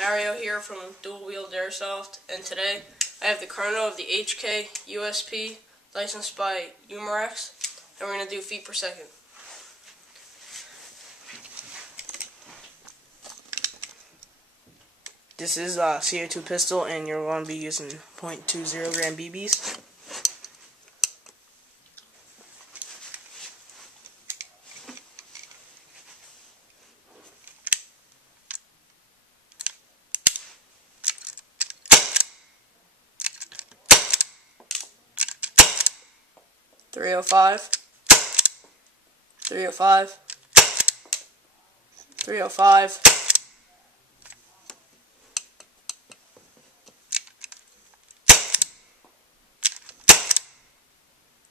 Mario here from DualwieldAirsoft, and today I have the Chrono of the HK USP licensed by Umarex, and we're going to do feet per second. This is a CO2 pistol, and you're going to be using 0.20 gram BBs. .305, 305, 305,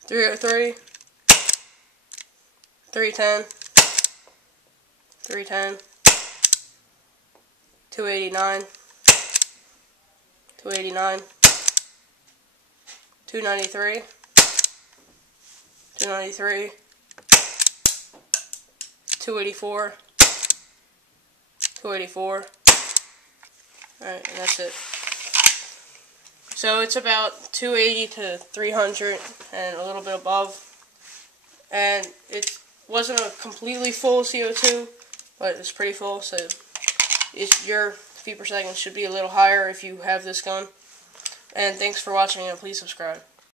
303, 310, 310, 289, 289, 293, 293, 284, 284. Alright, and that's it. So it's about 280 to 300 and a little bit above. And it wasn't a completely full CO2, but it's pretty full, so your feet per second should be a little higher if you have this gun. And thanks for watching, and please subscribe.